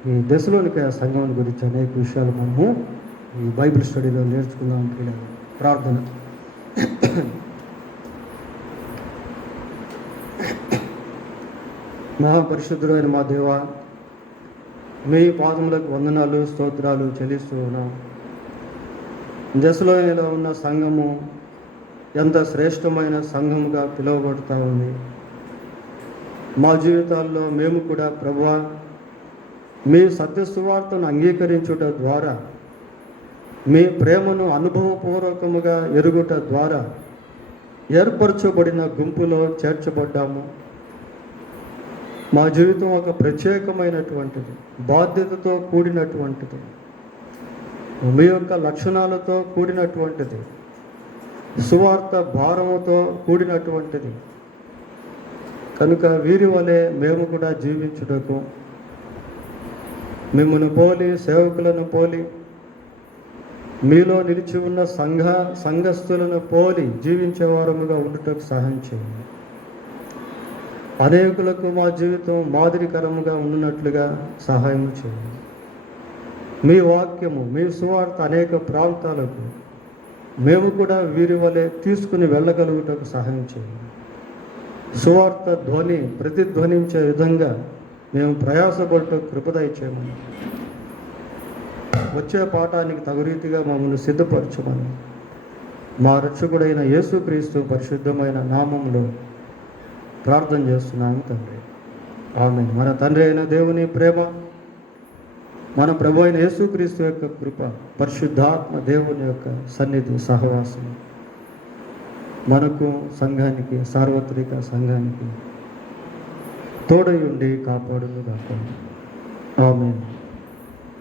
ఈ దశలోనికయ సంఘం గురించి అనేక విషయాలు మనము ఈ బైబిల్ స్టడీలో నేర్చుకుందాం. ప్రార్థన. మహాపరిశుద్ధుడైన మా దేవ, మీ పాదములకు వందనాలు, స్తోత్రాలు చెల్లిస్తూ ఉన్నాం. దశలోనిలో ఉన్న సంఘము ఎంత శ్రేష్టమైన సంఘముగా పిలువబడుతూ ఉంది. మా జీవితాల్లో మేము కూడా ప్రభువా మీ సత్య సువార్తను అంగీకరించుట ద్వారా, మీ ప్రేమను అనుభవపూర్వకముగా ఎరుగుట ద్వారా ఏర్పరచబడిన గుంపులో చేర్చబడ్డాము. మా జీవితం ఒక ప్రత్యేకమైనటువంటిది, బాధ్యతతో కూడినటువంటిది, మీ యొక్క లక్షణాలతో కూడినటువంటిది, సువార్త భారముతో కూడినటువంటిది. కనుక వీరి వలె మేము కూడా జీవించుటకు, మిమ్మల్ని పోలి, సేవకులను పోలి, మీలో నిలిచి ఉన్న సంఘస్థులను పోలి జీవించేవారముగా ఉండుటకు సహాయం చేయండి. అనేకులకు మా జీవితం మాదిరికరముగా ఉన్నట్లుగా సహాయం చేయండి. మీ వాక్యము, మీ సువార్త అనేక ప్రాంతాలకు మేము కూడా వీరి వలె తీసుకుని వెళ్ళగలుగుటకు సహాయం చేయండి. సువార్త ధ్వని ప్రతిధ్వనించే విధంగా మేము ప్రయాసపడుటకు కృపదయ చేయమని, వచ్చే పాఠానికి తగు రీతిగా మమ్మల్ని సిద్ధపరచమని మా రక్షకుడైన యేసుక్రీస్తు పరిశుద్ధమైన నామములో ప్రార్థన చేస్తున్నాము తండ్రి. ఆమేన్. మన తండ్రి అయిన దేవుని ప్రేమ, మన ప్రభు అయిన యేసుక్రీస్తు యొక్క కృప, పరిశుద్ధాత్మ దేవుని యొక్క సన్నిధి సహవాసం మనకు, సంఘానికి, సార్వత్రిక సంఘానికి తోడై ఉండి కాపాడును గాక. ఆమేన్.